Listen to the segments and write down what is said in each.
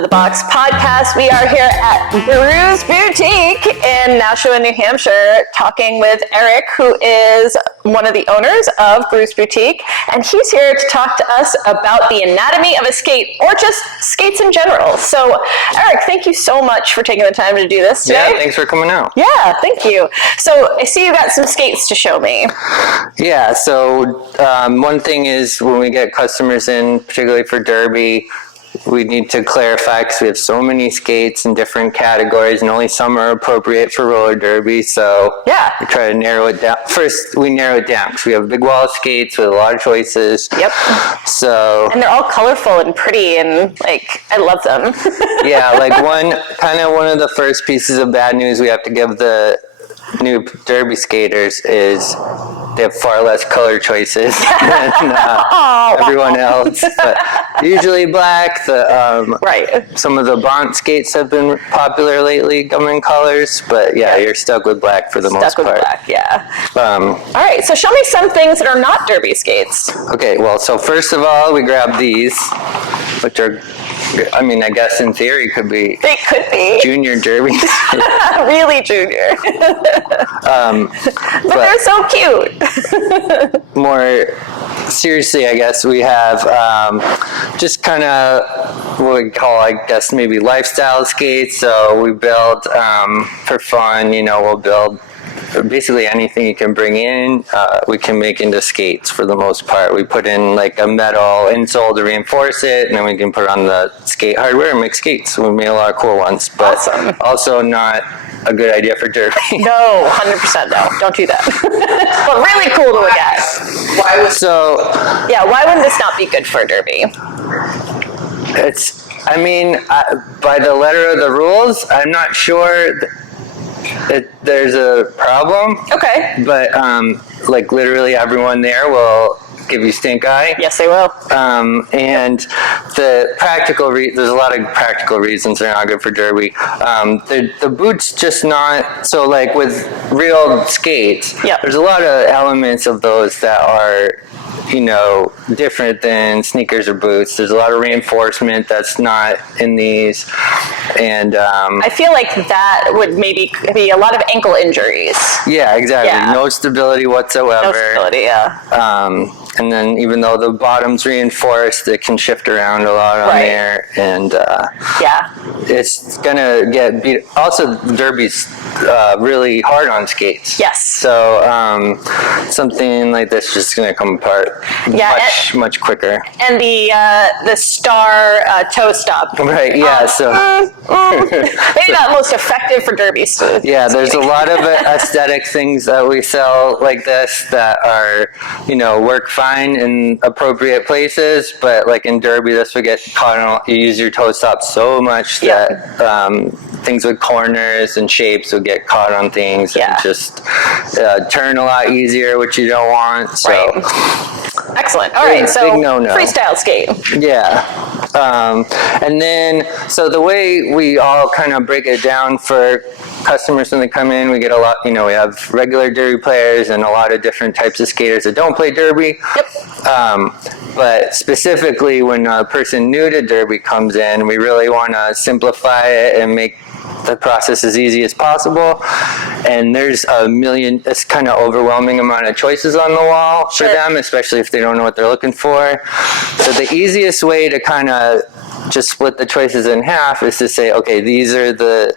to the Box podcast. We are here at Bruised Boutique in Nashua, New Hampshire, talking with Eric, who is one of the owners of Bruised Boutique, and he's here to talk to us about the anatomy of a skate, or just skates in general. So, Eric, thank you so much for taking the time to do this today. Yeah, thanks for coming out. Yeah, thank you. So, I see you got some skates to show me. Yeah, so one thing is when we get customers in, particularly for Derby, we need to clarify because we have so many skates in different categories and only some are appropriate for roller derby. So yeah, we try to narrow it down. First, we narrow it down because we have a big wall of skates with a lot of choices. Yep. So and they're all colorful and pretty, and like I love them. Yeah, like one of the first pieces of bad news we have to give the new derby skaters is they have far less color choices than everyone else. But usually black. Right. Some of the Bont skates have been popular lately, coming in colors. But yeah, you're stuck with black for the most part. Stuck with black, yeah. All right, so show me some things that are not derby skates. Okay, well, so first of all, we grab these, which are, I mean, I guess in theory They could be. junior derby. Really junior. But they're so cute. More seriously, I guess we have just kind of what we call, I guess, maybe lifestyle skates. So we build for fun, we'll build basically anything you can bring in, we can make into skates for the most part. We put in like a metal insole to reinforce it, and then we can put on the skate hardware and make skates. We made a lot of cool ones, but also not a good idea for derby. No, 100% no. Don't do that. But really cool to look at. Why wouldn't this not be good for derby? By the letter of the rules, I'm not sure there's a problem. Okay. But like literally everyone there will give you stink eye. Yes, they will. And the there's a lot of practical reasons they're not good for derby. The boot's just not, so like with real skates, there's a lot of elements of those that are different than sneakers or boots. There's a lot of reinforcement that's not in these, and I feel like that would maybe be a lot of ankle injuries. Yeah, exactly. Yeah. No stability whatsoever. No stability, yeah. And then even though the bottom's reinforced, it can shift around a lot on there, and it's gonna get beat. Also, derby's really hard on skates. Yes. So something like this is just gonna come apart much quicker. And the star toe stop. Right. Yeah. Maybe not most effective for derby. Yeah. There's a lot of aesthetic things that we sell like this that are work fine in appropriate places, but like in derby, this would get caught on. You use your toe stop so much that things with corners and shapes would get caught on things and just turn a lot easier, which you don't want. So excellent. All right, so no-no. Freestyle skate. Yeah. And then, so the way we all kind of break it down for customers when they come in, we get a lot, we have regular derby players and a lot of different types of skaters that don't play derby. Yep. But specifically when a person new to derby comes in, we really want to simplify it and make the process as easy as possible. And there's it's kind of overwhelming amount of choices on the wall for them, especially if they don't know what they're looking for. So the easiest way to kind of just split the choices in half is to say, okay, these are the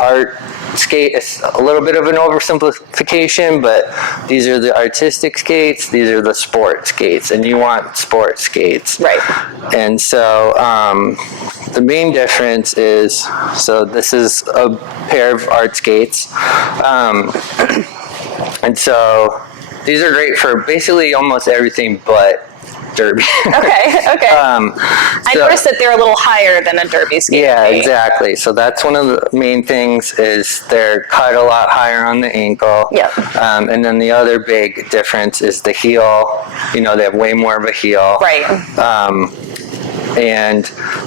art skate. It's a little bit of an oversimplification, but these are the artistic skates, these are the sport skates, and you want sport skates. Right. And so the main difference is, so this is a pair of art skates. And so these are great for basically almost everything but derby. Okay. I noticed that they're a little higher than a derby skate. Yeah, exactly. So that's one of the main things is they're cut a lot higher on the ankle. Yeah. And then the other big difference is the heel. They have way more of a heel. Right. And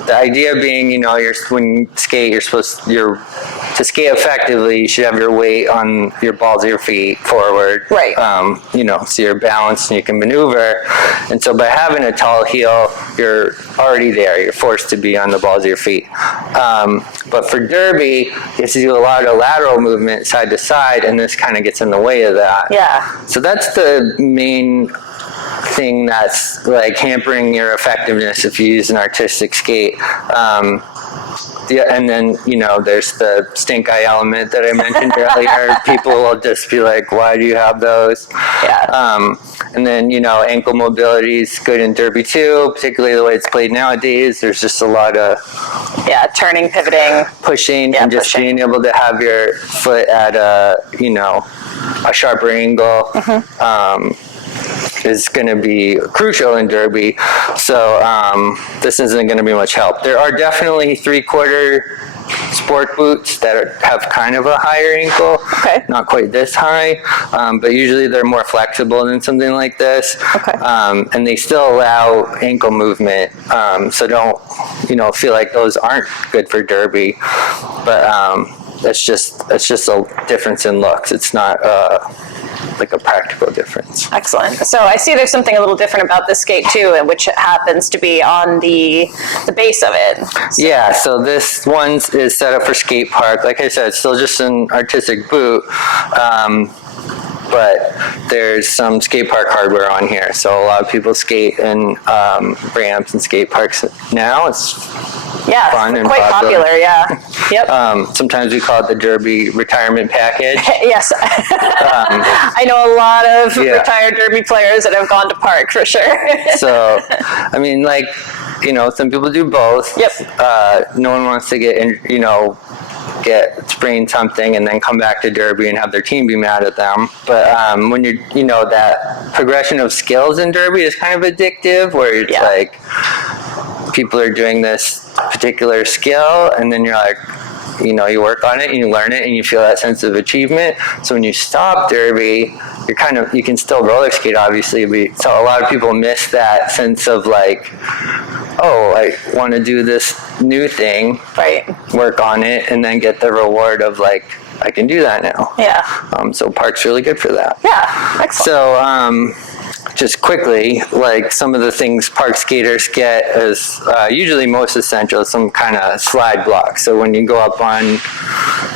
the idea being, when you skate, to skate effectively, you should have your weight on your balls of your feet forward. Right. So you're balanced and you can maneuver. And so by having a tall heel, you're already there. You're forced to be on the balls of your feet. But for derby, you have to do a lot of lateral movement side to side, and this kind of gets in the way of that. Yeah. So that's the main thing that's like hampering your effectiveness if you use an artistic skate. And then, there's the stink eye element that I mentioned earlier. People will just be like, why do you have those? Yeah. And then, ankle mobility is good in derby too, particularly the way it's played nowadays. There's just a lot of turning, pivoting, pushing, and just being able to have your foot at a sharper angle. Is going to be crucial in derby. So this isn't going to be much help. There are definitely 3/4 sport boots that have kind of a higher ankle. Okay. Not quite this high, but usually they're more flexible than something like this. Okay. And they still allow ankle movement. So don't feel like those aren't good for derby. But it's just a difference in looks. It's not like a practical difference. Excellent. So I see there's something a little different about this skate too, which happens to be on the base of it. Yeah, so this one is set up for skate park. Like I said, it's still just an artistic boot, but there's some skate park hardware on here. So a lot of people skate in ramps and skate parks now. It's fun and quite popular. Yeah. Yep. Sometimes we call it the derby retirement package. Yes. I know a lot of retired derby players that have gone to park for sure. So, I mean, some people do both. Yep. No one wants to get sprain something and then come back to derby and have their team be mad at them. But when you're, that progression of skills in derby is kind of addictive, where it's like people are doing this particular skill, and then you're like, you work on it and you learn it and you feel that sense of achievement. So when you stop derby, you can still roller skate, obviously, but so a lot of people miss that sense of like, oh, I want to do this new thing, right? Work on it, and then get the reward of like, I can do that now. Yeah. So park's really good for that. Yeah. Excellent. So just quickly, like some of the things park skaters get is usually most essential, some kind of slide block. So when you go up on,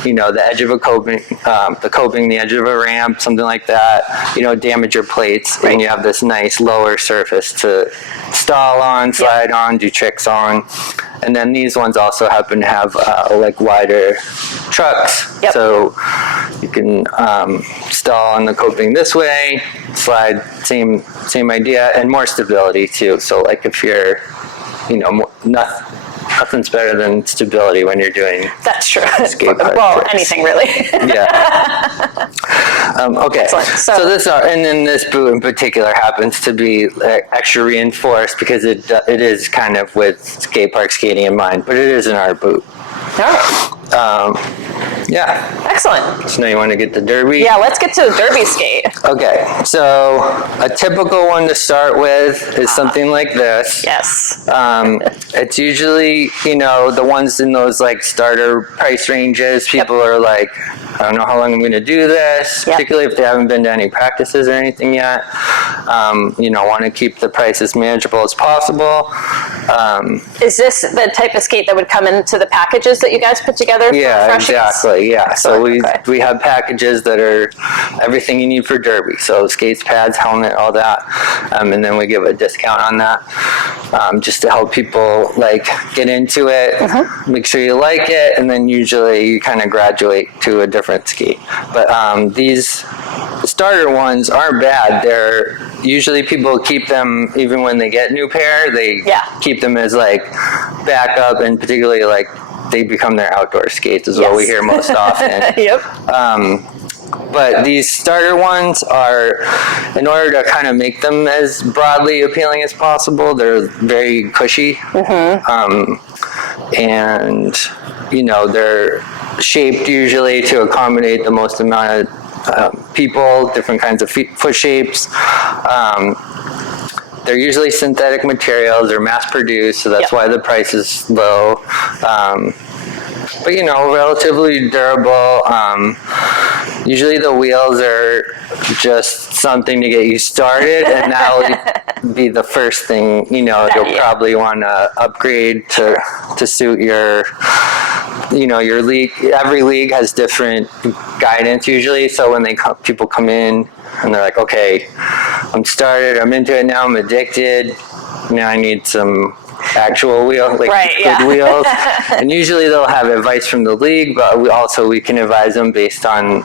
the edge of a coping, the edge of a ramp, something like that, damage your plates, and you have this nice lower surface to stall on, slide on, do tricks on. And then these ones also happen to have wider trucks, so you can stall on the coping this way, slide, same idea, and more stability too. So like if you're, nothing's better than stability when you're doing. That's true. Skate park tricks. Anything really. Yeah. Okay. Excellent. So and then this boot in particular happens to be extra reinforced because it is kind of with skate park skating in mind, but it is an art boot. All right. Yeah. Excellent. So now you want to get the derby? Yeah, let's get to the derby skate. Okay, so a typical one to start with is something like this. Yes. It's usually, the ones in those like starter price ranges. People are like, I don't know how long I'm going to do this, particularly if they haven't been to any practices or anything yet. Want to keep the price as manageable as possible. Is this the type of skate that would come into the packages that you guys put together? Yeah, exactly. Yeah. So we have packages that are everything you need for derby. So skates, pads, helmet, all that. And then we give a discount on that just to help people get into it, make sure you like it, and then usually you kind of graduate to a different skate. But these starter ones aren't bad. They're usually people keep them even when they get new pair. They keep them as backup, and particularly they become their outdoor skates is what we hear most often. Yep. But these starter ones are, in order to kind of make them as broadly appealing as possible, they're very cushy. And, they're shaped usually to accommodate the most amount of people, different kinds of foot shapes. They're usually synthetic materials. They're mass produced, so that's why the price is low. But you know, relatively durable. Usually the wheels are just something to get you started, and that'll be the first thing, you know, you'll probably want to upgrade to suit your, you know, your league. Every league has different guidance usually, so when people come in and they're like, okay, I'm started, I'm into it now, I'm addicted, now I need some actual wheel, like good wheels. And usually they'll have advice from the league, but we can advise them based on,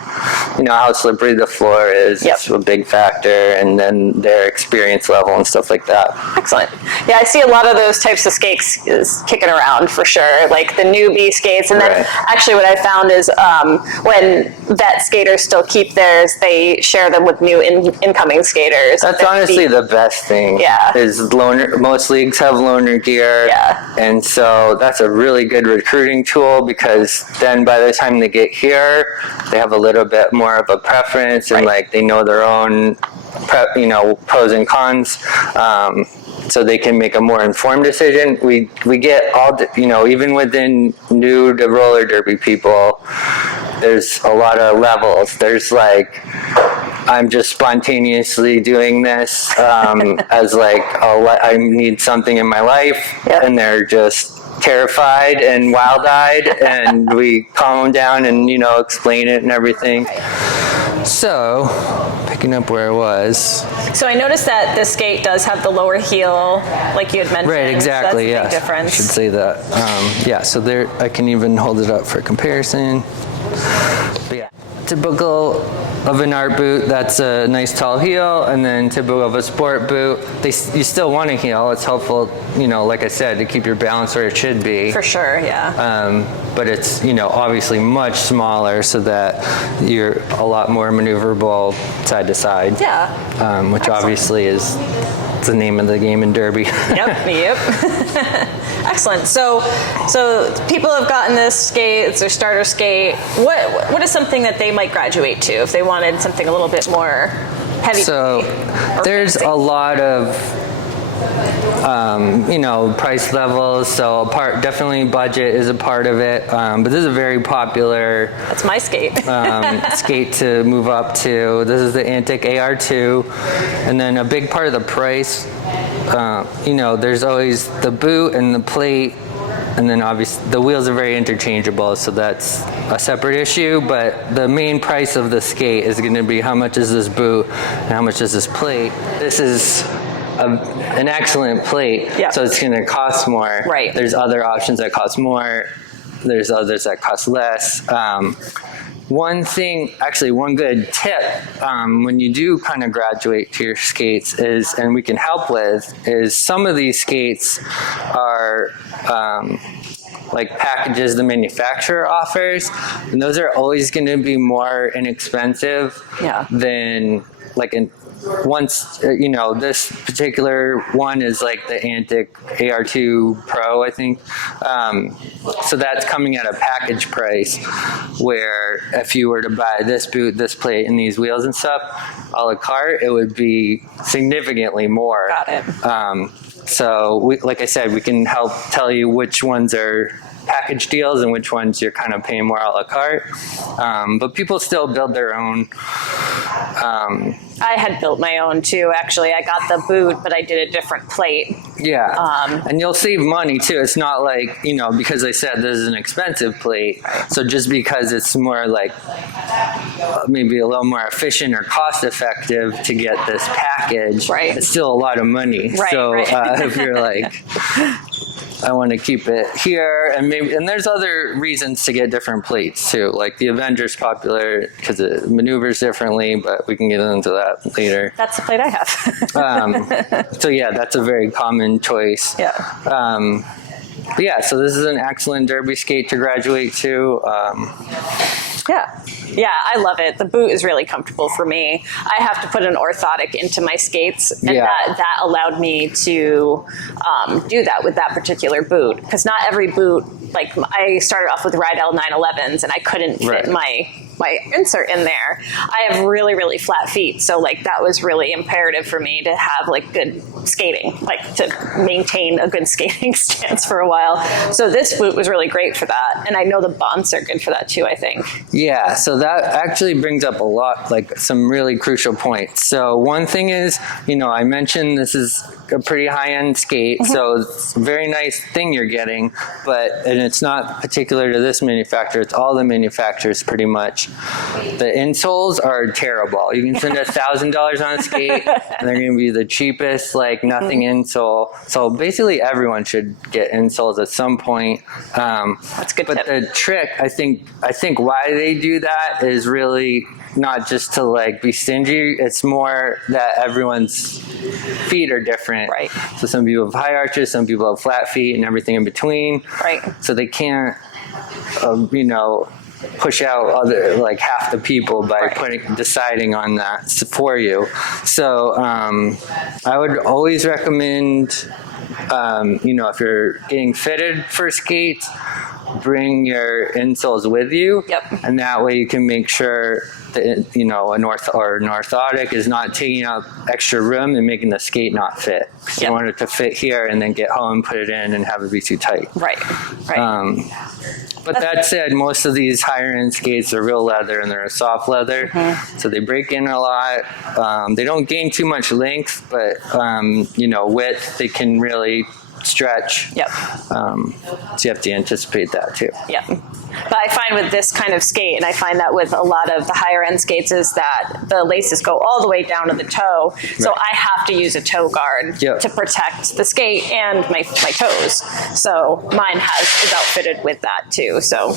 you know, how slippery the floor is. It's a big factor, and then their experience level and stuff like that. Excellent. Yeah, I see a lot of those types of skates is kicking around for sure, like the newbie skates. And then actually what I found is when vet skaters still keep theirs, they share them with new incoming skaters. That's honestly the best thing. Is most leagues have loaner gear. And so that's a really good recruiting tool, because then by the time they get here, they have a little bit more of a preference, and like they know their own you know, pros and cons. So they can make a more informed decision. We get you know, even within new to roller derby people, there's a lot of levels. There's like, I'm just spontaneously doing this as like, I need something in my life, and they're just terrified and wild-eyed, and we calm them down and, you know, explain it and everything. So, picking up where I was. So I noticed that this skate does have the lower heel, like you had mentioned. Right, exactly, so that's a big difference. I should say that. Yeah, so there, I can even hold it up for comparison. But yeah, typical of an art boot, that's a nice tall heel, and then typical of a sport boot, you still want a heel. It's helpful, you know, like I said, to keep your balance where it should be. For sure, yeah. But it's, you know, obviously much smaller, so that you're a lot more maneuverable side to side. Yeah. Which obviously is the name of the game in derby. Yep. Excellent. So people have gotten this skate, it's their starter skate. What is something that they might graduate to if they wanted something a little bit more heavy? So there's a lot of you know, price levels. So definitely budget is a part of it. But this is a very popular. That's my skate. Skate to move up to. This is the Antic AR2, and then a big part of the price. You know, there's always the boot and the plate, and then obviously the wheels are very interchangeable, so that's a separate issue. But the main price of the skate is going to be how much is this boot and how much is this plate. This is an excellent plate, so it's going to cost more. Right. There's other options that cost more. There's others that cost less. One good tip when you do kind of graduate to your skates is, and we can help with, is some of these skates are like packages the manufacturer offers, and those are always going to be more inexpensive than like you know, this particular one is like the Antic AR2 Pro, I think. So that's coming at a package price, where if you were to buy this boot, this plate, and these wheels and stuff, a la carte, it would be significantly more. Got it. So like I said, we can help tell you which ones are package deals and which ones you're kind of paying more a la carte. But people still build their own. I had built my own too, actually. I got the boot, but I did a different plate. Yeah. And you'll save money too. It's not like, you know, because I said this is an expensive plate. So just because it's more like maybe a little more efficient or cost effective to get this package, it's still a lot of money. So if you're like, I want to keep it here, and there's other reasons to get different plates too. Like the Avenger's popular because it maneuvers differently, but we can get into that later. That's the plate I have. So yeah, that's a very common choice. But yeah, so this is an excellent derby skate to graduate to. Yeah, I love it. The boot is really comfortable for me. I have to put an orthotic into my skates, and that allowed me to do that with that particular boot, because not every boot, like I started off with Rydell 911s and I couldn't fit my my insert in there. I have really, really flat feet. So like that was really imperative for me to have like good skating, like to maintain a good skating stance for a while. So this boot was really great for that. And I know the bonds are good for that too, I think. Yeah, so that actually brings up a lot, like some really crucial points. So one thing is, I mentioned this is a pretty high-end skate, so it's a very nice thing you're getting, and it's not particular to this manufacturer, it's all the manufacturers pretty much. The insoles are terrible. You can spend $1,000 on a skate, and they're going to be the cheapest, like nothing insole. So basically everyone should get insoles at some point. That's a good But tip. the trick, I think why they do that is really not just to like be stingy, it's more that everyone's feet are different. Right. So some people have high arches, some people have flat feet, and everything in between. Right. So they can't, push out like half the people by deciding on that for you. So I would always recommend, if you're getting fitted for skates, bring your insoles with you. Yep. And that way you can make sure that, an orthotic is not taking up extra room and making the skate not fit. You don't want it to fit here and then get home, put it in, and have it be too tight. Right. But that said, most of these higher end skates are real leather and they're a soft leather, so they break in a lot. They don't gain too much length, but width they can really stretch. Yep. So you have to anticipate that too. Yeah. But I find with this kind of skate, and I find that with a lot of the higher end skates, is that the laces go all the way down to the toe. So I have to use a toe guard to protect the skate and my toes. So mine is outfitted with that too. So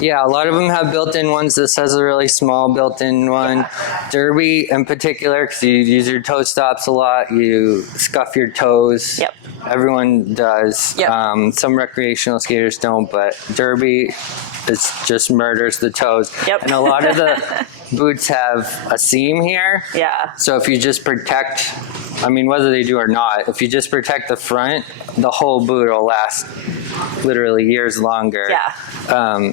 yeah, a lot of them have built-in ones. This has a really small built-in one. Yeah. Derby in particular, because you use your toe stops a lot, you scuff your toes. Yep. Everyone does. Yep. Some recreational skaters don't, but derby, it just murders the toes. Yep. And a lot of the boots have a seam here. Yeah. So if you just protect, whether they do or not, if you just protect the front, the whole boot will last literally years longer. Yeah.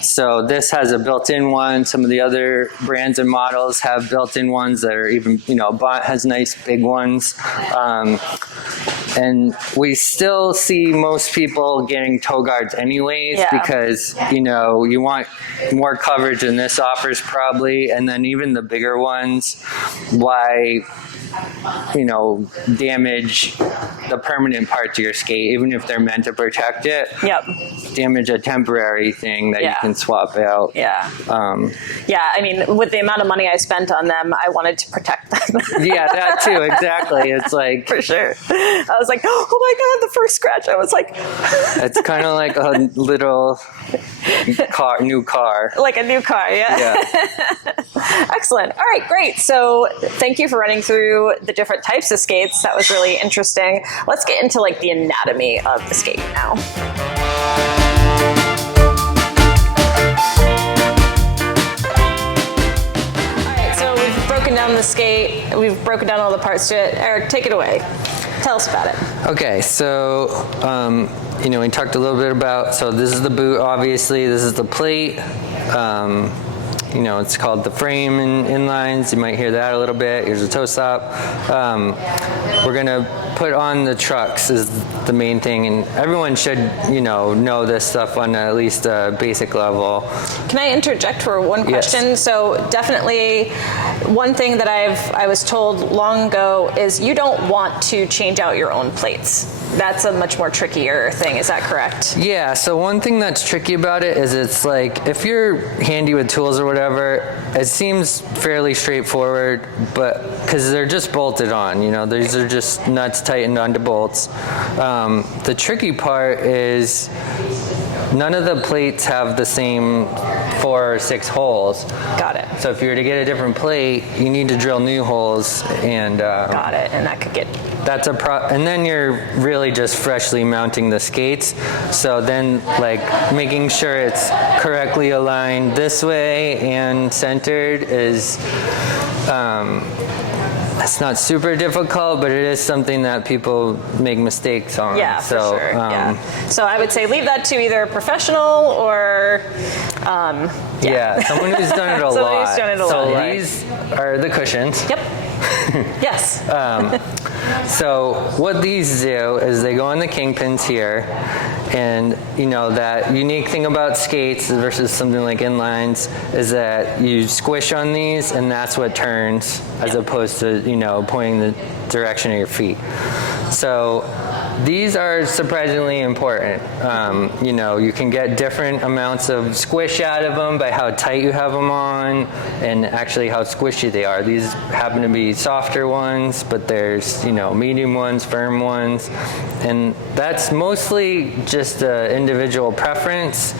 So this has a built-in one. Some of the other brands and models have built-in ones that are even, Bont has nice big ones. And we still see most people getting toe guards anyways, because, you want more coverage than this offers probably. And then even the bigger ones, why, damage the permanent parts of your skate, even if they're meant to protect it. Yep. Damage a temporary thing that you can swap out. Yeah. With the amount of money I spent on them, I wanted to protect them. Yeah, that too, exactly. It's like... For sure. I was like, oh my God, the first scratch. I was like... It's kind of like a little new car. Like a new car, yeah. Excellent. All right, great. So thank you for running through the different types of skates. That was really interesting. Let's get into like the anatomy of the skate now. All right, so we've broken down the skate. We've broken down all the parts to it. Eric, take it away. Tell us about it. Okay, so we talked a little bit about, so this is the boot, obviously. This is the plate. It's called the frame in inlines. You might hear that a little bit. Here's the toe stop. We're going to put on the trucks is the main thing, and everyone should, know this stuff on at least a basic level. Can I interject for one question? Yes. So definitely one thing that I was told long ago is you don't want to change out your own plates. That's a much more trickier thing. Is that correct? Yeah, so one thing that's tricky about it is it's like if you're handy with tools or whatever, it seems fairly straightforward, but because they're just bolted on, these are just nuts tightened onto bolts. The tricky part is none of the plates have the same 4 or 6 holes. Got it. So if you were to get a different plate, you need to drill new holes, and got it. And that could get... That's and then you're really just freshly mounting the skates. So then, like, making sure it's correctly aligned this way and centered is it's not super difficult, but it is something that people make mistakes on. Yeah, for sure. Yeah. So I would say leave that to either a professional or someone who's done it a lot. Someone who's done it a lot. So these are the cushions. Yep. Yes. So what these do is they go on the kingpins here, and you know that unique thing about skates versus something like inlines is that you squish on these and that's what turns, as opposed to, you know, pointing the direction of your feet. So these are surprisingly important. You know, you can get different amounts of squish out of them by how tight you have them on and actually how squishy they are. These happen to be softer ones, but there's, you know, medium ones, firm ones, and that's mostly just individual preference.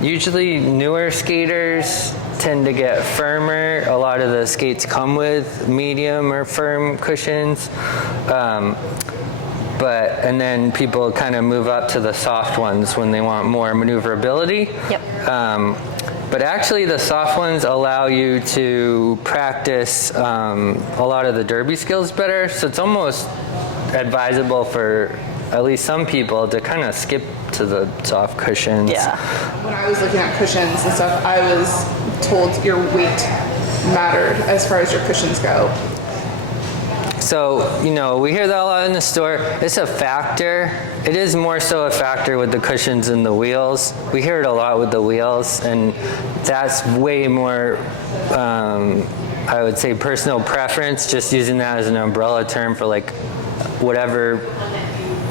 Usually newer skaters tend to get firmer. A lot of the skates come with medium or firm cushions. And then people kind of move up to the soft ones when they want more maneuverability. Yep. But actually the soft ones allow you to practice a lot of the derby skills better. So it's almost advisable for at least some people to kind of skip to the soft cushions. Yeah. When I was looking at cushions and stuff, I was told your weight mattered as far as your cushions go. So, you know, we hear that a lot in the store. It's a factor. It is more so a factor with the cushions and the wheels. We hear it a lot with the wheels, and that's way more, I would say, personal preference, just using that as an umbrella term for like whatever,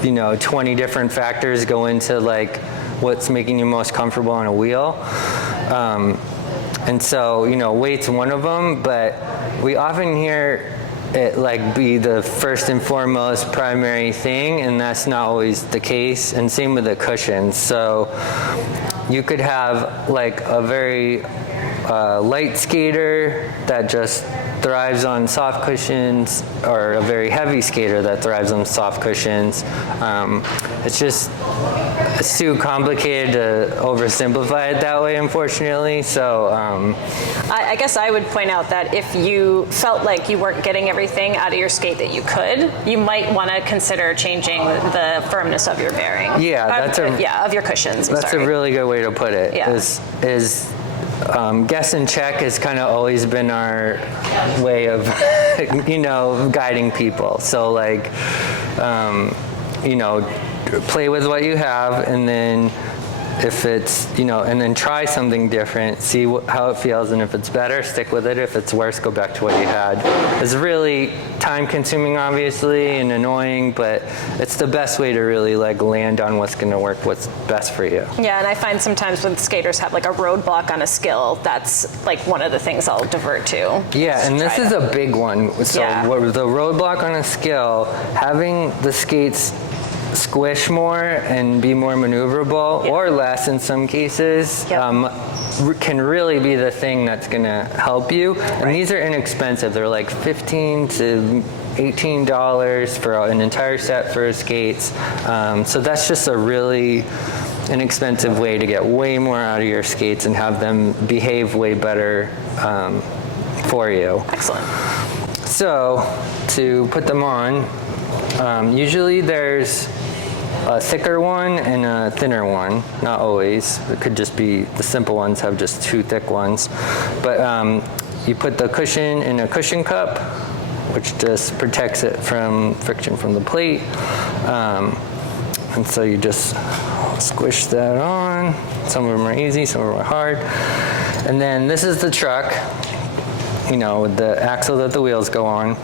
you know, 20 different factors go into like what's making you most comfortable on a wheel. And so, you know, weight's one of them, but we often hear it like be the first and foremost primary thing, and that's not always the case, and same with the cushions. So you could have like a very light skater that just thrives on soft cushions, or a very heavy skater that thrives on soft cushions. It's too complicated to oversimplify it that way, unfortunately. So I guess I would point out that if you felt like you weren't getting everything out of your skate that you could, you might want to consider changing the firmness of your bearing. Yeah, of your cushions. That's a really good way to put it. Yeah. Guess and check has kind of always been our way of, you know, guiding people. So like, you know, play with what you have, and then if it's, you know, and then try something different, see how it feels, and if it's better, stick with it. If it's worse, go back to what you had. It's really time consuming, obviously, and annoying, but it's the best way to really like land on what's going to work, what's best for you. Yeah, and I find sometimes when skaters have like a roadblock on a skill, that's like one of the things I'll divert to. Yeah, and this is a big one. So the roadblock on a skill, having the skates squish more and be more maneuverable, or less in some cases, can really be the thing that's going to help you. And these are inexpensive. They're like $15 to $18 for an entire set for skates. So that's just a really inexpensive way to get way more out of your skates and have them behave way better for you. Excellent. So to put them on, usually there's a thicker one and a thinner one. Not always. It could just be the simple ones have just two thick ones. But you put the cushion in a cushion cup, which just protects it from friction from the plate. And so you just squish that on. Some of them are easy, some of them are hard. And then this is the truck, you know, with the axle that the wheels go on.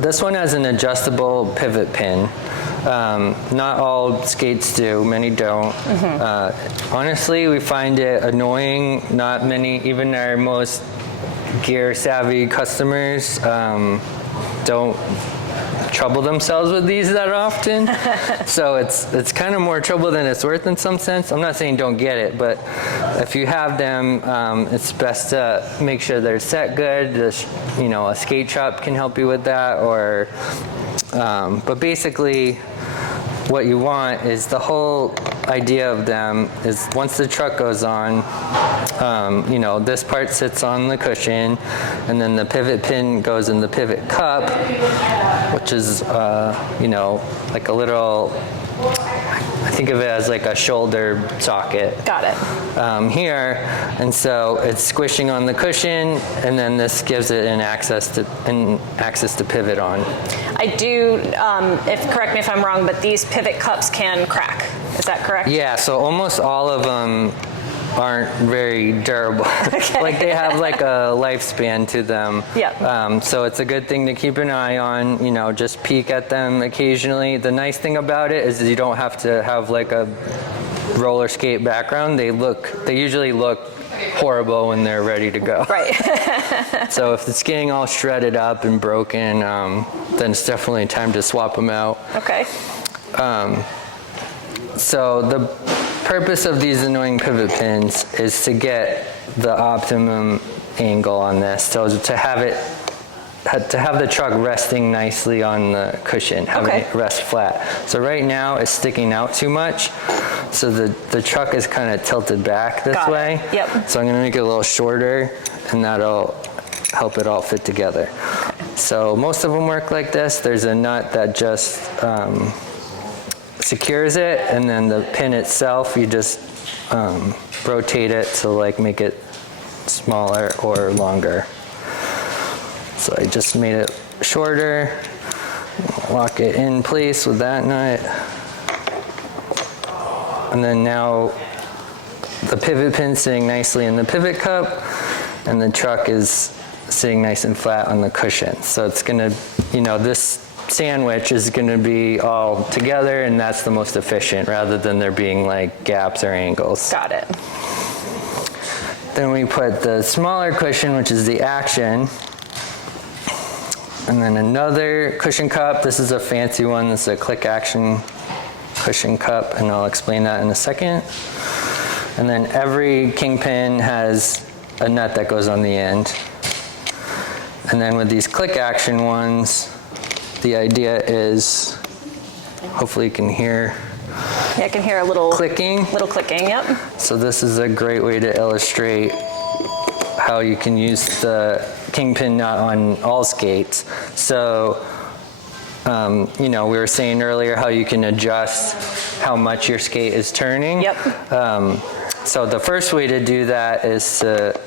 This one has an adjustable pivot pin. Not all skates do, many don't. Honestly, we find it annoying. Not many, even our most gear savvy customers don't trouble themselves with these that often. So it's kind of more trouble than it's worth in some sense. I'm not saying don't get it, but if you have them, it's best to make sure they're set good. You know, a skate shop can help you with that, or but basically what you want is the whole idea of them is once the truck goes on, you know, this part sits on the cushion, and then the pivot pin goes in the pivot cup, which is, you know, like a little, I think of it as like a shoulder socket. Got it. Here, and so it's squishing on the cushion, and then this gives it an access to pivot on. I do, correct me if I'm wrong, but these pivot cups can crack. Is that correct? Yeah, so almost all of them aren't very durable. Okay. Like they have like a lifespan to them. Yeah. So it's a good thing to keep an eye on, you know, just peek at them occasionally. The nice thing about it is you don't have to have like a roller skate background. They usually look horrible when they're ready to go. Right. So if it's getting all shredded up and broken, then it's definitely time to swap them out. Okay. So the purpose of these annoying pivot pins is to get the optimum angle on this. So to have the truck resting nicely on the cushion, having it rest flat. So right now it's sticking out too much. So the truck is kind of tilted back this way. Yep. So I'm going to make it a little shorter, and that'll help it all fit together. So most of them work like this. There's a nut that just secures it, and then the pin itself, you just rotate it to like make it smaller or longer. So I just made it shorter, lock it in place with that nut, and then now the pivot pin's sitting nicely in the pivot cup, and the truck is sitting nice and flat on the cushion. So it's gonna, you know, this sandwich is going to be all together, and that's the most efficient rather than there being like gaps or angles. Got it. Then we put the smaller cushion, which is the action, and then another cushion cup. This is a fancy one. This is a click action cushion cup, and I'll explain that in a second. And then every kingpin has a nut that goes on the end. And then with these click action ones, the idea is, hopefully you can hear. Yeah, I can hear a little clicking. Little clicking, yep. So this is a great way to illustrate how you can use the kingpin nut on all skates. So, you know, we were saying earlier how you can adjust how much your skate is turning. Yep. So the first way to do that is to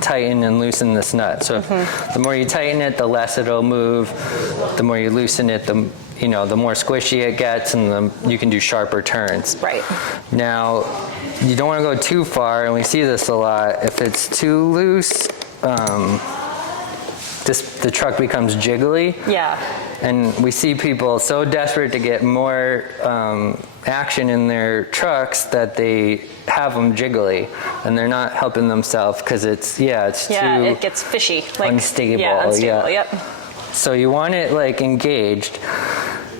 tighten and loosen this nut. So the more you tighten it, the less it'll move. The more you loosen it, the more squishy it gets, and you can do sharper turns. Right. Now, you don't want to go too far, and we see this a lot. If it's too loose, the truck becomes jiggly. Yeah. And we see people so desperate to get more action in their trucks that they have them jiggly, and they're not helping themselves because it's too it gets fishy, like unstable. Yeah, unstable. Yeah. Yep. So you want it like engaged.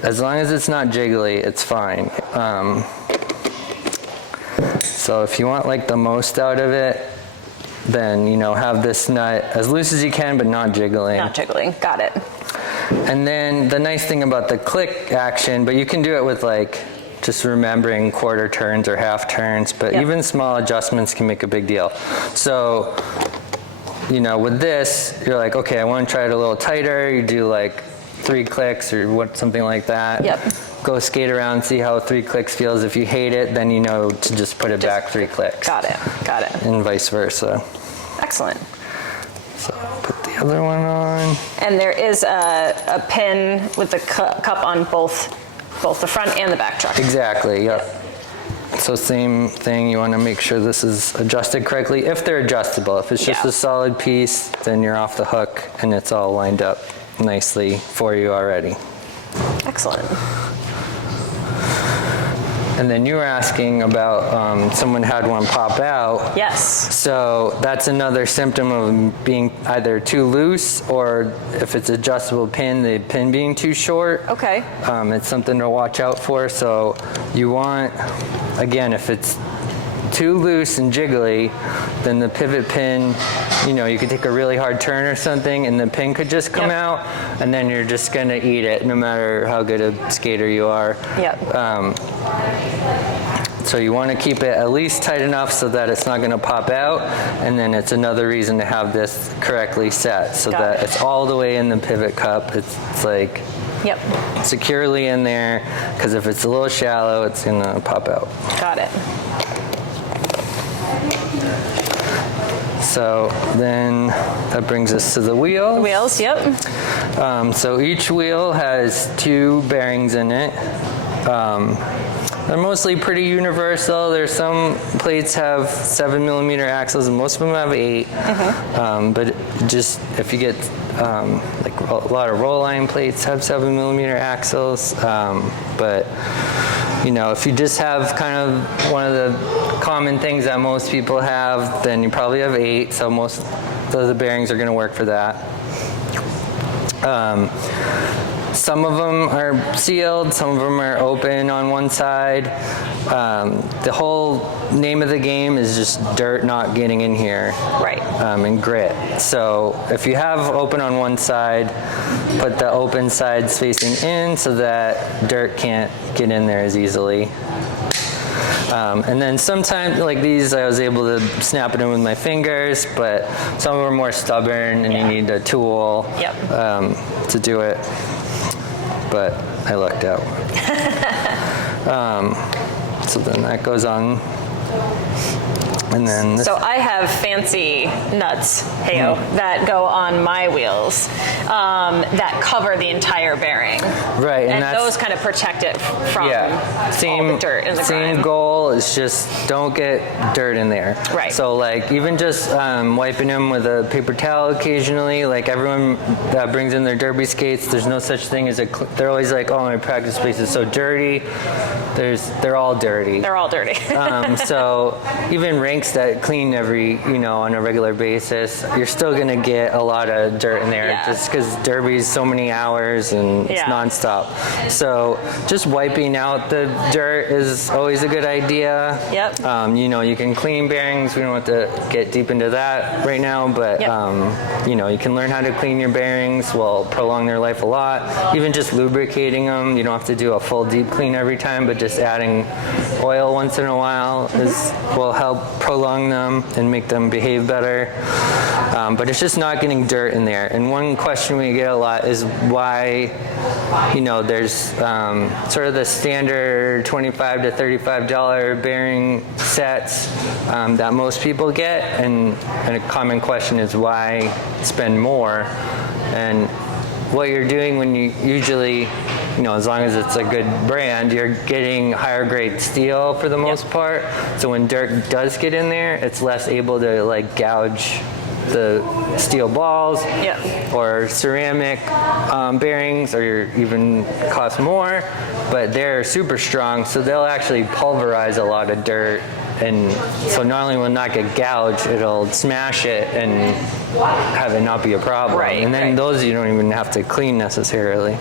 As long as it's not jiggly, it's fine. So if you want like the most out of it, then have this nut as loose as you can, but not jiggling. Not jiggling. Got it. And then the nice thing about the click action, but you can do it with like just remembering quarter turns or half turns, but even small adjustments can make a big deal. So, with this, you're like, okay, I want to try it a little tighter. You do like 3 clicks or something like that. Yep. Go skate around, see how 3 clicks feels. If you hate it, then to just put it back 3 clicks. Got it. And vice versa. Excellent. So put the other one on. And there is a pin with the cup on both the front and the back truck. Exactly, yep. So same thing, you want to make sure this is adjusted correctly, if they're adjustable. If it's just a solid piece, then you're off the hook and it's all lined up nicely for you already. Excellent. And then you were asking about someone had one pop out. Yes. So that's another symptom of being either too loose, or if it's adjustable pin, the pin being too short. Okay. It's something to watch out for. So you want, again, if it's too loose and jiggly, then the pivot pin, you could take a really hard turn or something and the pin could just come out, and then you're just gonna eat it no matter how good a skater you are. So you want to keep it at least tight enough so that it's not going to pop out, and then it's another reason to have this correctly set so that it's all the way in the pivot cup. It's like securely in there, because if it's a little shallow, it's going to pop out. Got it. So then that brings us to the wheels. The wheels, yep. So each wheel has 2 bearings in it. They're mostly pretty universal. There's some plates have 7mm axles, and most of them have 8. But just if you get like a lot of roll line plates have 7mm axles. But if you just have kind of one of the common things that most people have, then you probably have 8. So most of the bearings are going to work for that. Some of them are sealed, some of them are open on one side. The whole name of the game is just dirt not getting in here. Right. And grit. So if you have open on one side, put the open sides facing in so that dirt can't get in there as easily. And then sometimes, like these, I was able to snap it in with my fingers, but some of them are more stubborn and you need a tool to do it. But I lucked out. So then that goes on. And then So I have fancy nuts, that go on my wheels that cover the entire bearing. Right, and those kind of protect it from all the dirt and the same grime. goal is just don't get dirt in there. Right. So like even just wiping them with a paper towel occasionally, like everyone that brings in their derby skates, there's no such thing as they're always like, oh, my practice space is so dirty. They're all dirty. They're all dirty. So even rinks that clean every, on a regular basis, you're still gonna get a lot of dirt in there just because derby's so many hours and it's nonstop. So just wiping out the dirt is always a good idea. You can clean bearings. We don't have to get deep into that right now, but you can learn how to clean your bearings. Will prolong their life a lot. Even just lubricating them. You don't have to do a full deep clean every time, but just adding oil once in a while will help prolong them and make them behave better. But it's just not getting dirt in there. And one question we get a lot is why, there's sort of the standard $25 to $35 bearing sets that most people get, and a common question is why spend more? And what you're doing when you usually, as long as it's a good brand, you're getting higher grade steel for the most part. So when dirt does get in there, it's less able to like gouge the steel balls or ceramic bearings, or even cost more, but they're super strong, so they'll actually pulverize a lot of dirt. And so not only will it not get gouged, it'll smash it and have it not be a problem. And then those you don't even have to clean necessarily.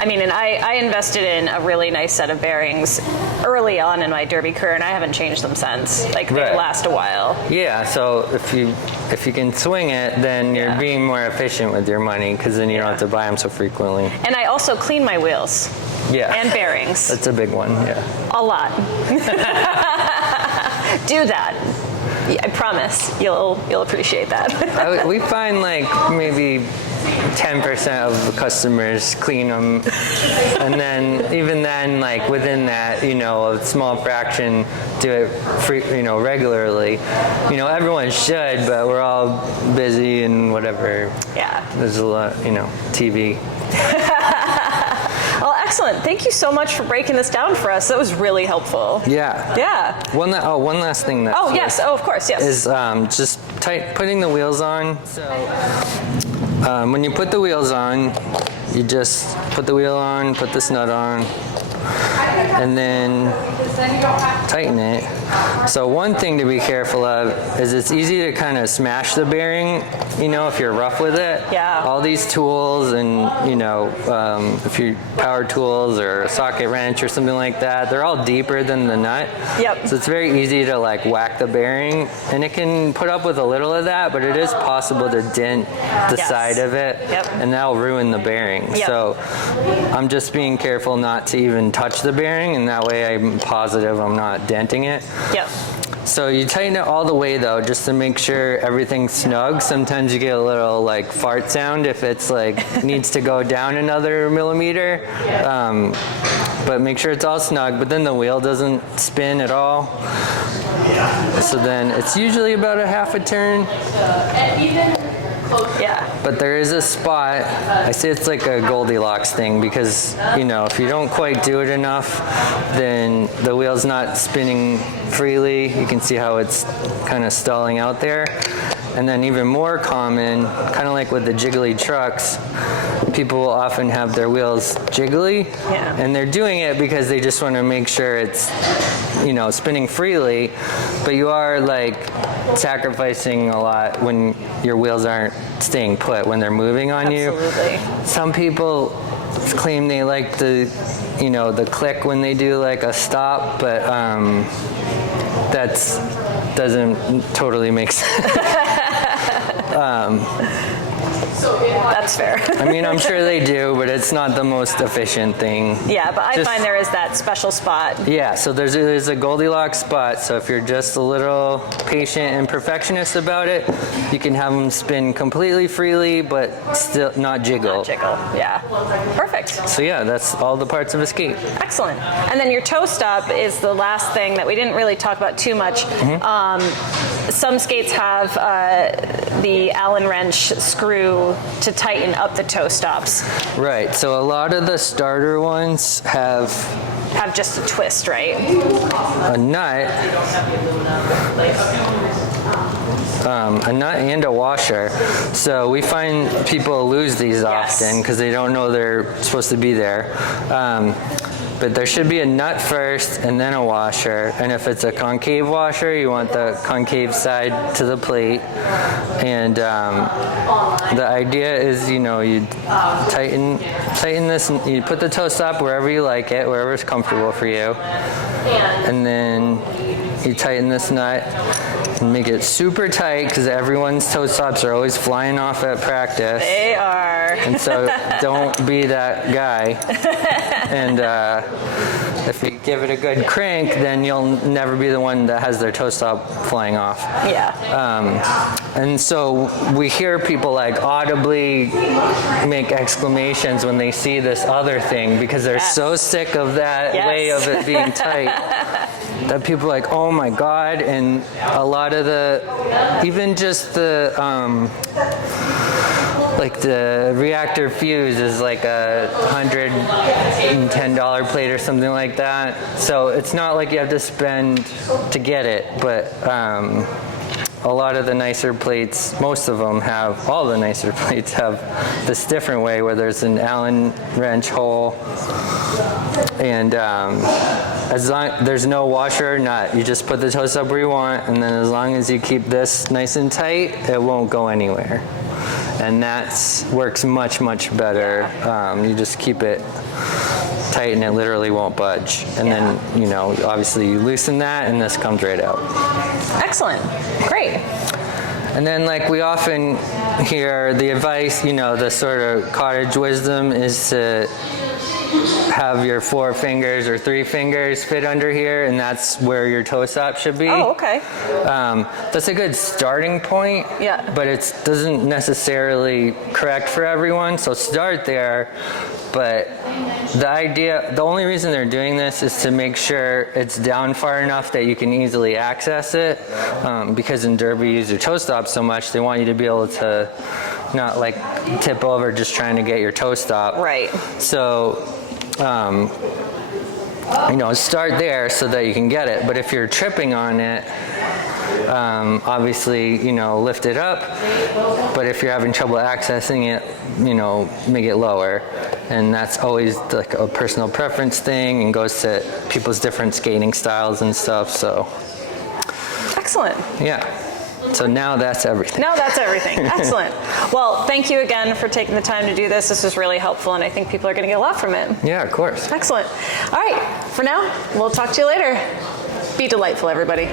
I mean, and I invested in a really nice set of bearings early on in my derby career, and I haven't changed them since. Like, they last a while. So if you can swing it, then you're being more efficient with your money, because then you don't have to buy them so frequently. And I also clean my wheels. And bearings. That's a big one, A lot. Do that. I promise you'll appreciate that. We find like maybe 10% of the customers clean them, and then even then, like within that, a small fraction do it regularly. Everyone should, but we're all busy and whatever. There's a lot, TV. Well, excellent. Thank you so much for breaking this down for us. That was really helpful. One last thing that. Of course, is just putting the wheels on. So when you put the wheels on, you just put the wheel on, put this nut on, and then tighten it. So one thing to be careful of is it's easy to kind of smash the bearing, you know, if you're rough with it. Yeah. All these tools and, you know, if you power tools or a socket wrench or something like that, they're all deeper than the nut. Yep. So it's very easy to like whack the bearing, and it can put up with a little of that, but it is possible to dent the side of it, and that'll ruin the bearing. So I'm just being careful not to even touch the bearing, and that way I'm positive I'm not denting it. Yep. So you tighten it all the way though, just to make sure everything's snug. Sometimes you get a little like fart sound if it's like needs to go down another millimeter. But make sure it's all snug, but then the wheel doesn't spin at all. So then it's usually about a half a turn. Yeah. But there is a spot, I say it's like a Goldilocks thing, because, you know, if you don't quite do it enough, then the wheel's not spinning freely. You can see how it's kind of stalling out there. And then even more common, kind of like with the jiggly trucks, people will often have their wheels jiggly, and they're doing it because they just want to make sure it's, you know, spinning freely, but you are like sacrificing a lot when your wheels aren't staying put, when they're moving on you. Some people claim they like the, you know, the click when they do like a stop, but that's doesn't totally make sense. That's fair. I mean, I'm sure they do, but it's not the most efficient thing. Yeah, but I find there is that special spot. Yeah, so there's a Goldilocks spot, so if you're just a little patient and perfectionist about it, you can have them spin completely freely, but still not jiggle. Not jiggle, yeah. Perfect. So yeah, that's all the parts of a skate. Excellent. And then your toe stop is the last thing that we didn't really talk about too much. Some skates have the Allen wrench screw to tighten up the toe stops. Right, so a lot of the starter ones have just a twist, right? A nut and a washer. So we find people lose these often because they don't know they're supposed to be there. But there should be a nut first and then a washer. And if it's a concave washer, you want the concave side to the plate. And the idea is, you know, you tighten this, and you put the toe stop wherever you like it, wherever it's comfortable for you. And then you tighten this nut and make it super tight, because everyone's toe stops are always flying off at practice. They are. And so don't be that guy. And if you give it a good crank, then you'll never be the one that has their toe stop flying off. Yeah. And so we hear people like audibly make exclamations when they see this other thing, because they're so sick of that way of it being tight. That people are like, oh my God. And a lot of even just the, like the reactor fuse is like a $110 plate or something like that. So it's not like you have to spend to get it, but a lot of the nicer plates, most of them have, all the nicer plates have this different way where there's an Allen wrench hole, and as long there's no washer or nut, you just put the toe stop where you want, and then as long as you keep this nice and tight, it won't go anywhere. And that works much, much better. You just keep it tight and it literally won't budge. And then, you know, obviously you loosen that and this comes right out. Excellent. Great. And then, like we often hear, the advice, you know, the sort of cottage wisdom is to have your 4 fingers or 3 fingers fit under here, and that's where your toe stop should be. Oh, okay. That's a good starting point, but it doesn't necessarily correct for everyone, so start there. But the only reason they're doing this is to make sure it's down far enough that you can easily access it, because in Derby you use your toe stop so much, they want you to be able to not like tip over just trying to get your toe stop. Right. So, you know, start there so that you can get it. But if you're tripping on it, obviously, you know, lift it up. But if you're having trouble accessing it, you know, make it lower. And that's always like a personal preference thing and goes to people's different skating styles and stuff. So Excellent. yeah. So now that's everything. Now that's everything. Excellent. Well, thank you again for taking the time to do this. This was really helpful, and I think people are going to get a lot from it. Yeah, of course. Excellent. All right. For now, we'll talk to you later. Be delightful, everybody.